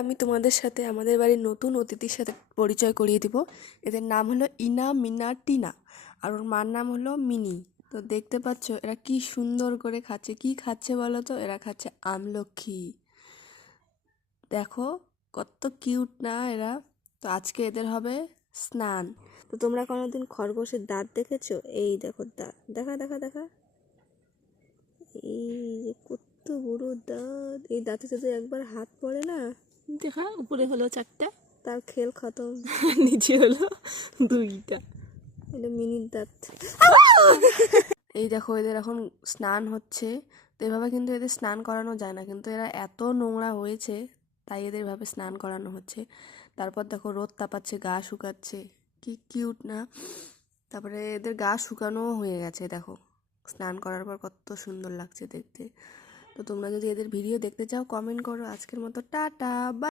আমি তোমাদের সাথে আমাদের বাড়ির নতুন অতিথির সাথে পরিচয় করিয়ে দিব। এদের নাম হলো ইনা, মিনা, টিনা। আর ওর মার নাম হলো মিনি। তো দেখতে পাচ্ছ এরা কি সুন্দর করে খাচ্ছে। কি খাচ্ছে বলো তো? এরা খাচ্ছে আমলকি। দেখো কত কিউট না এরা। তো আজকে এদের হবে স্নান। তো তোমরা কোনোদিন খরগোশের দাঁত দেখেছো? এই দেখো দাঁত, দেখা দেখা দেখা, এই যে কত বড় দাঁত। এই দাঁতে যদি একবার হাত পড়ে না, দেখা উপরে হলো 4টা, তার খেল খতম। নিচে হলো 2টা। এটা মিনির দাঁত। এই দেখো এদের এখন স্নান হচ্ছে। তো এভাবে কিন্তু এদের স্নান করানো যায় না, কিন্তু এরা এত নোংরা হয়েছে তাই এদের এভাবে স্নান করানো হচ্ছে। তারপর দেখো রোদ তাপাচ্ছে, গা শুকাচ্ছে। কি কিউট না? তারপরে এদের গা শুকানোও হয়ে গেছে দেখো, স্নান করার পর কত সুন্দর লাগছে দেখতে। তো তোমরা যদি এদের ভিডিও দেখতে চাও কমেন্ট করো। আজকের মতো টাটা, বাই।